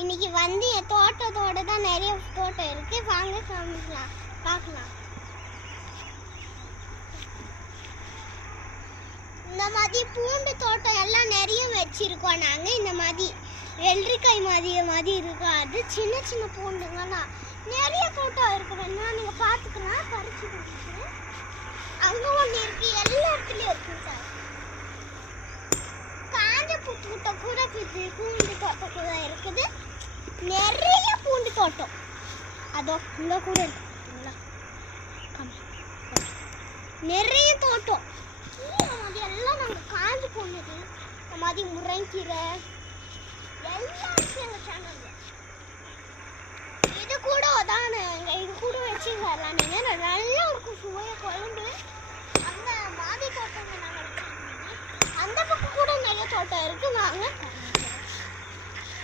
இன்னைக்கு வந்து என் தோட்டத்தோட தான் நிறைய தோட்டம் இருக்கு. வாங்க காமிக்கலாம், பார்க்கலாம். இந்த மாதிரி பூண்டு தோட்டம் எல்லாம் நிறைய வச்சிருக்கோம் நாங்க. இந்த மாதிரி வெள்ளரிக்காய் மாதிரி இருக்காது, சின்ன சின்ன பூண்டுங்கலாம் நிறைய தோட்டம் இருக்கு. வேணா நீங்க பாத்துக்கலாம், பறிச்சு கொடுத்துருக்கேன். அங்க ஒண்ணு இருக்கு, எல்லா இடத்துலயும் இருக்கு சார். காஞ்ச பூட்டு கூட பூண்டு தோட்டம் கூட இருக்குது, நிறைய பூண்டு தோட்டம். அதோ இங்க கூட இருக்கு, நிறைய தோட்டம். எல்லாம் நாங்க காஞ்சு போனது. இந்த மாதிரி முருங்கைக்கீரை எல்லாம் இருக்கு எங்க சேனல்ல. இது கூட அதான, இது கூட வச்சுக்கலாம் நீங்க, நல்லா இருக்கும் சுவைய குழம்பு. அந்த மாதிரி தோட்டங்க நாங்க வச்சிருக்கோம். அந்த பக்கம் கூட நிறைய தோட்டம் இருக்கு, வாங்க.